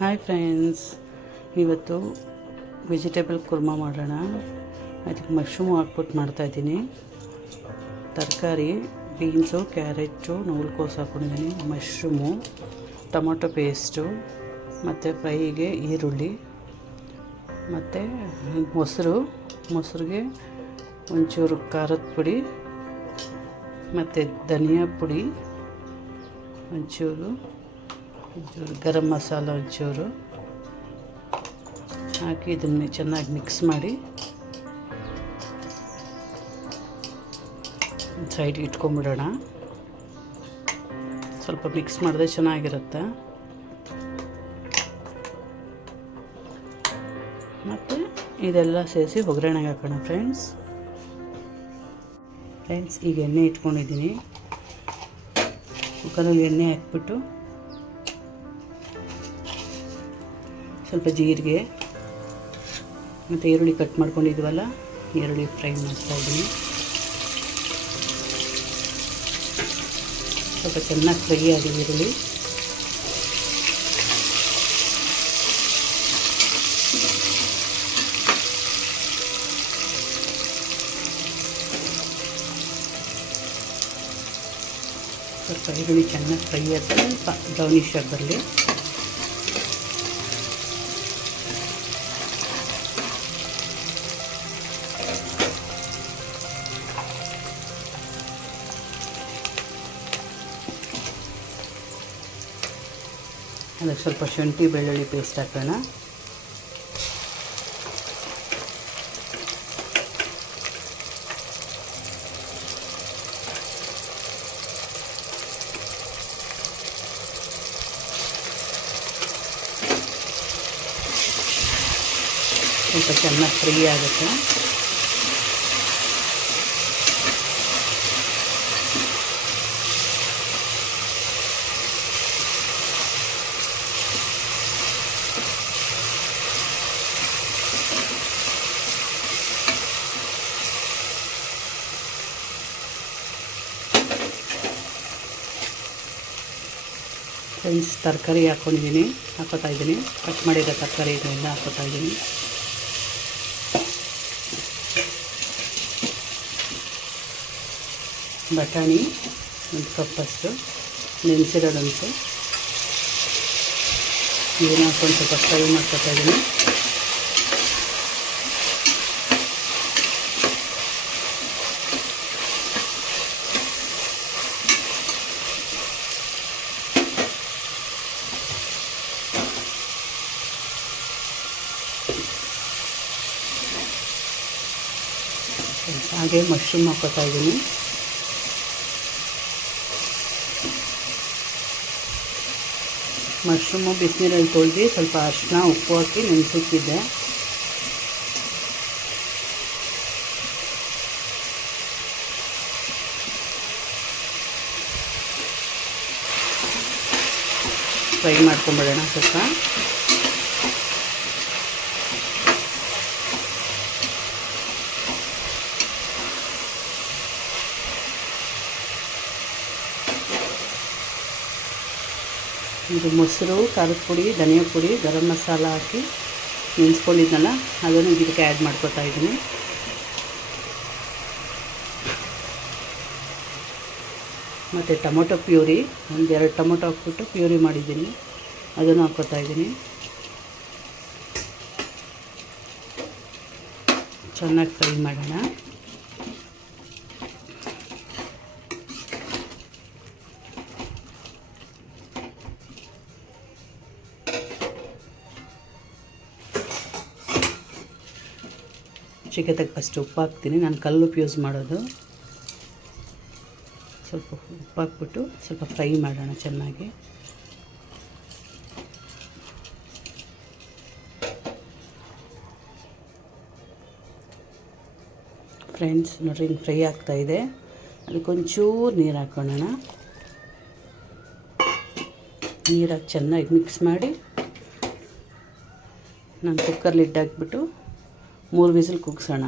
Hi friends, ಇವತ್ತು vegetable Kurma ಮಾಡೋಣ. ಅದಕ್ಕೆ ಮಶ್ರೂಮ್ ಹಾಕ್ಬಿಟ್ಟು ಮಾಡ್ತಾಯಿದ್ದೀನಿ. ತರಕಾರಿ ಬೀನ್ಸು, ಕ್ಯಾರೆಟು, ನೂಲ್ಕೋಸು ಹಾಕ್ಕೊಂಡಿದ್ದೀನಿ, ಮಶ್ರೂಮು, ಟೊಮೊಟೊ ಪೇಸ್ಟು, ಮತ್ತು ಫ್ರೈಗೆ ಈರುಳ್ಳಿ, ಮತ್ತು ಮೊಸರಿಗೆ ಒಂಚೂರು ಖಾರದ ಪುಡಿ ಮತ್ತು ಧನಿಯಾ ಪುಡಿ ಒಂಚೂರು ಗರಂ ಮಸಾಲ ಒಂಚೂರು ಹಾಕಿ ಇದನ್ನು ಚೆನ್ನಾಗಿ ಮಿಕ್ಸ್ ಮಾಡಿ ಸೈಡ್ಗೆ ಇಟ್ಕೊಂಬಿಡೋಣ. ಸ್ವಲ್ಪ ಮಿಕ್ಸ್ ಮಾಡಿದ್ರೆ ಚೆನ್ನಾಗಿರುತ್ತೆ. ಮತ್ತು ಇದೆಲ್ಲ ಸೇರಿಸಿ ಒಗ್ಗರಣೆಗೆ ಹಾಕೋಣ ಫ್ರೆಂಡ್ಸ್. ಈಗ ಎಣ್ಣೆ ಇಟ್ಕೊಂಡಿದ್ದೀನಿ. ಕುಕ್ಕರಲ್ಲಿ ಎಣ್ಣೆ ಹಾಕ್ಬಿಟ್ಟು ಸ್ವಲ್ಪ ಜೀರಿಗೆ ಮತ್ತು ಈರುಳ್ಳಿ ಕಟ್ ಮಾಡ್ಕೊಂಡಿದ್ವಲ್ಲ, ಈರುಳ್ಳಿ ಫ್ರೈ ಮಾಡ್ತಾಯಿದ್ದೀನಿ. ಸ್ವಲ್ಪ ಚೆನ್ನಾಗಿ ಫ್ರೈ ಆಗಿದೆ ಈರುಳ್ಳಿ. ಸ್ವಲ್ಪ ಈರುಳ್ಳಿ ಚೆನ್ನಾಗಿ ಫ್ರೈ ಆದ ಸ್ವಲ್ಪ ಬ್ರೌನಿಶ್ ಆಗಿ ಬರಲಿ. ಅದಕ್ಕೆ ಸ್ವಲ್ಪ ಶುಂಠಿ ಬೆಳ್ಳುಳ್ಳಿ ಪೇಸ್ಟ್ ಹಾಕೋಣ. ಸ್ವಲ್ಪ ಚೆನ್ನಾಗಿ ಫ್ರೈ ಆಗುತ್ತೆ. ಫ್ರೆಂಡ್ಸ್, ತರಕಾರಿ ಹಾಕೋತಾ ಇದ್ದೀನಿ. ಕಟ್ ಮಾಡಿರೋ ತರಕಾರಿ ಇದನ್ನೆಲ್ಲ ಹಾಕೋತಾ ಇದ್ದೀನಿ. ಬಟಾಣಿ ಒಂದು ಕಪ್ಪಷ್ಟು ನೆನೆಸಿರೋದಂತೆ ಇದನ್ನು ಹಾಕೊಂಡು ಸ್ವಲ್ಪ ಫ್ರೈ ಮಾಡ್ಕೊತಾ ಇದ್ದೀನಿ. ಹಾಗೆ ಮಶ್ರೂಮ್ ಹಾಕೋತಾ ಇದ್ದೀನಿ. ಮಶ್ರೂಮು ಬಿಸಿನೀರಲ್ಲಿ ತೊಳೆದು ಸ್ವಲ್ಪ ಅರಿಶಿನ ಉಪ್ಪು ಹಾಕಿ ನೆನೆಸಿಕ್ಕಿದ್ದೆ. ಫ್ರೈ ಮಾಡ್ಕೊಂಬಿಡೋಣ ಸ್ವಲ್ಪ. ಇದು ಮೊಸರು, ಖಾರದ ಪುಡಿ, ಧನಿಯಾ ಪುಡಿ, ಗರಂ ಮಸಾಲ ಹಾಕಿ ನೆನೆಸ್ಕೊಂಡಿದ್ನಲ್ಲ, ಅದನ್ನು ಇದಕ್ಕೆ ಆ್ಯಡ್ ಮಾಡ್ಕೊತಾ ಇದ್ದೀನಿ. ಮತ್ತು ಟೊಮೊಟೊ ಪ್ಯೂರಿ, ಒಂದೆರಡು ಟೊಮೊಟೊ ಹಾಕ್ಬಿಟ್ಟು ಪ್ಯೂರಿ ಮಾಡಿದ್ದೀನಿ, ಅದನ್ನು ಹಾಕ್ಕೊತಾ ಇದ್ದೀನಿ. ಚೆನ್ನಾಗಿ ಫ್ರೈ ಮಾಡೋಣ. ಚಿಕನ್ಗೆ ಫಸ್ಟ್ ಉಪ್ಪು ಹಾಕ್ತೀನಿ. ನಾನು ಕಲ್ಲುಪ್ಪು ಯೂಸ್ ಮಾಡೋದು. ಸ್ವಲ್ಪ ಉಪ್ಪು ಹಾಕ್ಬಿಟ್ಟು ಸ್ವಲ್ಪ ಫ್ರೈ ಮಾಡೋಣ ಚೆನ್ನಾಗಿ. ಫ್ರೆಂಡ್ಸ್ ನೋಡ್ರಿ, ಫ್ರೈ ಆಗ್ತಾಯಿದೆ. ಅದಕ್ಕೊಂಚೂರು ನೀರು ಹಾಕ್ಕೊಳ್ಳೋಣ. ನೀರಾಗಿ ಚೆನ್ನಾಗಿ ಮಿಕ್ಸ್ ಮಾಡಿ ನಾನು ಕುಕ್ಕರ್ ಲಿಡ್ ಹಾಕ್ಬಿಟ್ಟು 3 ವಿಸಿಲ್ ಕೂಗಿಸೋಣ.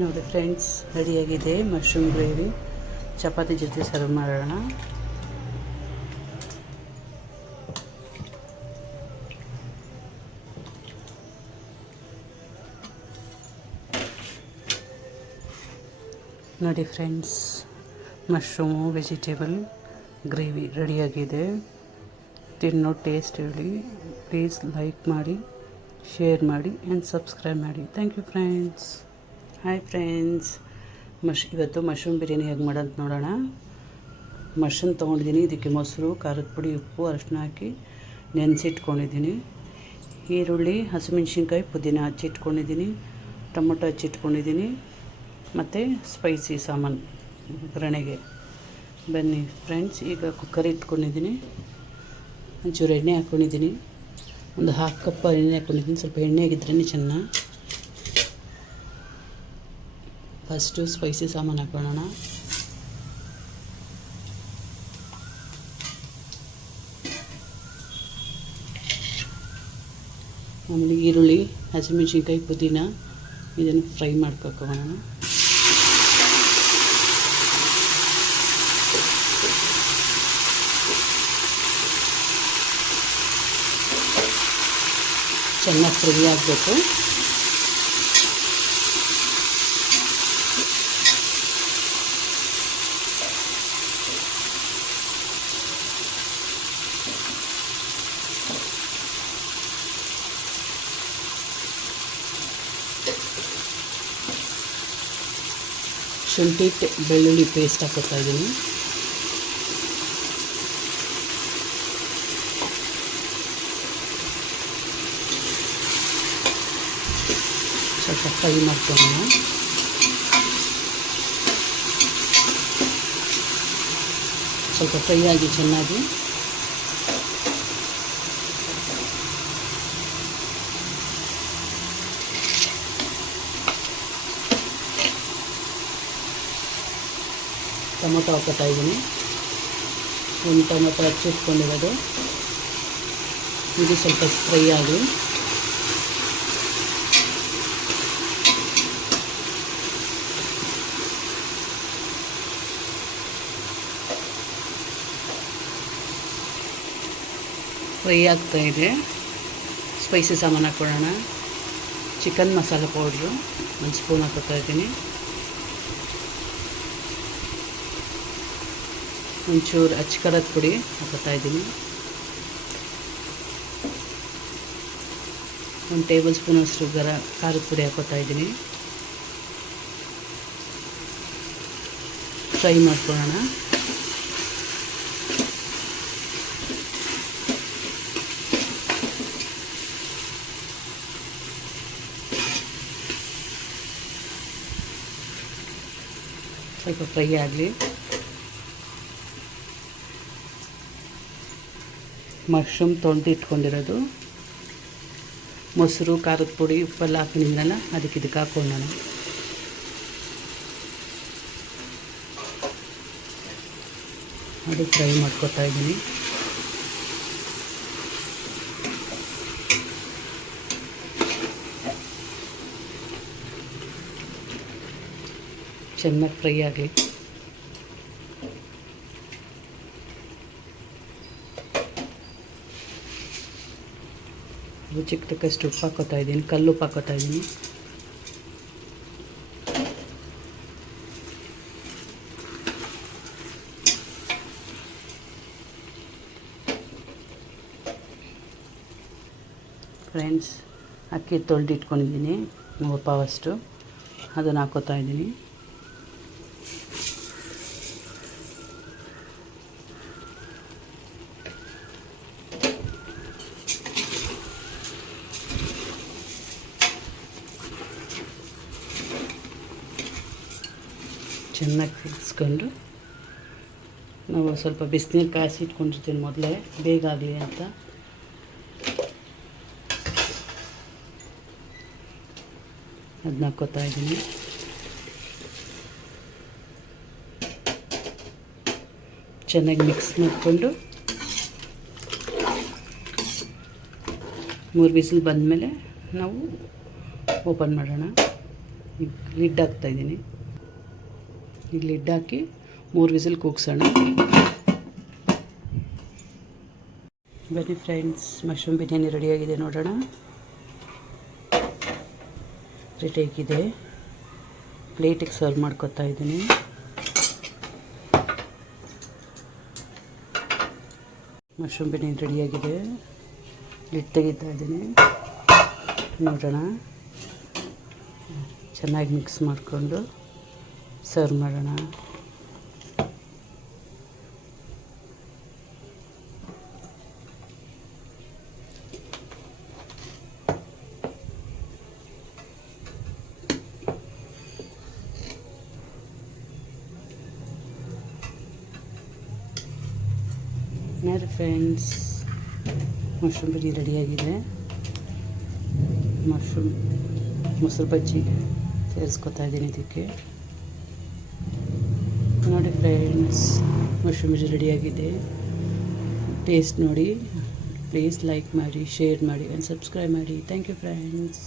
ನೋಡಿ ಫ್ರೆಂಡ್ಸ್, ರೆಡಿಯಾಗಿದೆ ಮಶ್ರೂಮ್ ಗ್ರೇವಿ. ಚಪಾತಿ ಜೊತೆ ಸರ್ವ್ ಮಾಡೋಣ. ನೋಡಿ ಫ್ರೆಂಡ್ಸ್, ಮಶ್ರೂಮು ವೆಜಿಟೇಬಲ್ ಗ್ರೇವಿ ರೆಡಿಯಾಗಿದೆ. ತಿನ್ನೋ ಟೇಸ್ಟ್ ಹೇಳಿ. ಪ್ಲೀಸ್ ಲೈಕ್ ಮಾಡಿ, ಶೇರ್ ಮಾಡಿ ಆ್ಯಂಡ್ ಸಬ್ಸ್ಕ್ರೈಬ್ ಮಾಡಿ. Thank you friends. Hi friends, ಇವತ್ತು ಮಶ್ರೂಮ್ ಬಿರಿಯಾನಿ ಹೇಗೆ ಮಾಡೋದು ನೋಡೋಣ. ಮಶ್ರೂಮ್ ತೊಗೊಂಡಿದ್ದೀನಿ. ಇದಕ್ಕೆ ಮೊಸರು, ಖಾರದ ಪುಡಿ, ಉಪ್ಪು, ಅರಿಶಿನ ಹಾಕಿ ನೆನೆಸಿಟ್ಕೊಂಡಿದ್ದೀನಿ. ಈರುಳ್ಳಿ, ಹಸಿಮೆಣ್ಸಿನ್ಕಾಯಿ, ಪುದೀನ ಹಚ್ಚಿಟ್ಕೊಂಡಿದ್ದೀನಿ. ಟೊಮೊಟೊ ಹಚ್ಚಿಟ್ಕೊಂಡಿದ್ದೀನಿ. ಮತ್ತು ಸ್ಪೈಸಿ ಸಾಮಾನು ಒಗ್ಗರಣೆಗೆ. ಬನ್ನಿ ಫ್ರೆಂಡ್ಸ್, ಈಗ ಕುಕ್ಕರ್ ಇಟ್ಕೊಂಡಿದ್ದೀನಿ. ಒಂಚೂರು ಎಣ್ಣೆ ಹಾಕ್ಕೊಂಡಿದ್ದೀನಿ. ಒಂದು 1/2 ಕಪ್ ಎಣ್ಣೆ ಹಾಕ್ಕೊಂಡಿದ್ದೀನಿ. ಸ್ವಲ್ಪ ಎಣ್ಣೆ ಆಗಿದ್ರೇ ಚೆನ್ನಾಗಿ. ಫಸ್ಟು ಸ್ಪೈಸಿ ಸಾಮಾನು ಹಾಕ್ಕೊಳ್ಳೋಣ. ಆಮೇಲೆ ಈರುಳ್ಳಿ, ಹಸಿಮೆಣ್ಸಿನ್ಕಾಯಿ, ಪುದೀನ ಇದನ್ನು ಫ್ರೈ ಮಾಡ್ಕೊಳ್ಳೋಣ. ಚೆನ್ನಾಗಿ ಫ್ರೈ ಆಗಬೇಕು. ಶುಂಠಿ ಬೆಳ್ಳುಳ್ಳಿ ಪೇಸ್ಟ್ ಹಾಕೋತಾ ಇದ್ದೀನಿ. ಸ್ವಲ್ಪ ಫ್ರೈ ಮಾಡ್ಕೊಳ್ಳೋಣ. ಸ್ವಲ್ಪ ಫ್ರೈ ಆಗಿ ಚೆನ್ನಾಗಿ. ಟೊಮೊಟೊ ಹಾಕೋತಾ ಇದ್ದೀನಿ. ಒಂದು ಟೊಮೊಟೊ ಹಚ್ಚಿಟ್ಕೊಂಡಿರೋದು. ಇದು ಸ್ವಲ್ಪ ಫ್ರೈ ಆಗಿ. ಫ್ರೈ ಆಗ್ತಾಯಿದೆ. ಸ್ಪೈಸಿ ಸಾಮಾನು ಹಾಕ್ಕೊಳ್ಳೋಣ. ಚಿಕನ್ ಮಸಾಲೆ ಪೌಡ್ರು 1 ಸ್ಪೂನ್ ಹಾಕೋತಾ ಇದ್ದೀನಿ. ಒಂಚೂರು ಖಾರದ ಪುಡಿ ಹಾಕೋತಾ ಇದ್ದೀನಿ. 1 ಟೇಬಲ್ ಸ್ಪೂನಷ್ಟು ಖಾರದ ಪುಡಿ ಹಾಕೋತಾ ಇದ್ದೀನಿ. ಫ್ರೈ ಮಾಡ್ಕೊಳ್ಳೋಣ. ಸ್ವಲ್ಪ ಫ್ರೈ ಆಗಲಿ. ಮಶ್ರೂಮ್ ತೊಳೆದು ಇಟ್ಕೊಂಡಿರೋದು, ಮೊಸರು, ಖಾರದ ಪುಡಿ, ಉಪ್ಪೆಲ್ಲ ಹಾಕಿದ್ನಲ್ಲ, ಇದಕ್ಕೆ ಹಾಕ್ಕೊಳ್ಳೋಣ. ಅದು ಫ್ರೈ ಮಾಡ್ಕೊತಾ ಇದ್ದೀನಿ. ಚೆನ್ನಾಗಿ ಫ್ರೈ ಆಗಲಿ. ರುಚಿಗೆ ತಕ್ಕಷ್ಟು ಉಪ್ಪು ಹಾಕೋತಾ ಇದ್ದೀನಿ. ಕಲ್ಲುಪ್ಪು ಹಾಕೋತಾ ಇದ್ದೀನಿ. ಫ್ರೆಂಡ್ಸ್, ಅಕ್ಕಿ ತೊಳೆದು ಇಟ್ಕೊಂಡಿದ್ದೀನಿ 3 ಪಾವಷ್ಟು. ಅದನ್ನು ಹಾಕೋತಾ ಇದ್ದೀನಿ. ಚೆನ್ನಾಗಿ ತಿರ್ಸ್ಕೊಂಡು, ನಾವು ಸ್ವಲ್ಪ ಬಿಸಿನೀರು ಕಾಯಿಸಿ ಇಟ್ಕೊಂಡಿರ್ತೀನಿ ಮೊದಲೇ, ಬೇಗ ಆಗಲಿ ಅಂತ. ಅದನ್ನ ಹಾಕ್ಕೋತಾ ಇದ್ದೀನಿ. ಚೆನ್ನಾಗಿ ಮಿಕ್ಸ್ ಮಾಡಿಕೊಂಡು 3 ವಿಸಿಲ್ ಬಂದಮೇಲೆ ನಾವು ಓಪನ್ ಮಾಡೋಣ. ಈಗ ಲಿಡ್ ಹಾಕ್ತಾಯಿದ್ದೀನಿ. ಈಗ ಲಿಡ್ ಹಾಕಿ 3 ವಿಸಿಲ್ ಕೂಗ್ಸೋಣ. ಬನ್ನಿ ಫ್ರೆಂಡ್ಸ್, ಮಶ್ರೂಮ್ ಬಿರಿಯಾನಿ ರೆಡಿಯಾಗಿದೆ ನೋಡೋಣ. ರೆಡಿಯಾಗಿದೆ. ಪ್ಲೇಟಿಗೆ ಸರ್ವ್ ಮಾಡ್ಕೊತಾ ಇದ್ದೀನಿ. ಮಶ್ರೂಮ್ ಬಿರಿಯಾನಿ ರೆಡಿಯಾಗಿದೆ. ಲಿಡ್ ತೆಗಿತಾ ಇದ್ದೀನಿ. ನೋಡೋಣ. ಚೆನ್ನಾಗಿ ಮಿಕ್ಸ್ ಮಾಡಿಕೊಂಡು ಸರ್ವ್ ಮಾಡೋಣ. ನೋಡಿ ಫ್ರೆಂಡ್ಸ್, ಮಶ್ರೂಮ್ ಬಿರಿಯಾನಿ ರೆಡಿಯಾಗಿದೆ. ಮೊಸರು ಬಜ್ಜಿ ಸೇರಿಸ್ಕೊತಾ ಇದ್ದೀನಿ ಇದಕ್ಕೆ. ನೋಡಿ ಫ್ರೆಂಡ್ಸ್, ಮಶ್ರೂಮ್ ಬಿರಿಯಾನಿ ರೆಡಿಯಾಗಿದೆ. ಟೇಸ್ಟ್ ನೋಡಿ. ಪ್ಲೀಸ್ ಲೈಕ್ ಮಾಡಿ, ಶೇರ್ ಮಾಡಿ ಆ್ಯಂಡ್ ಸಬ್ಸ್ಕ್ರೈಬ್ ಮಾಡಿ. Thank you friends.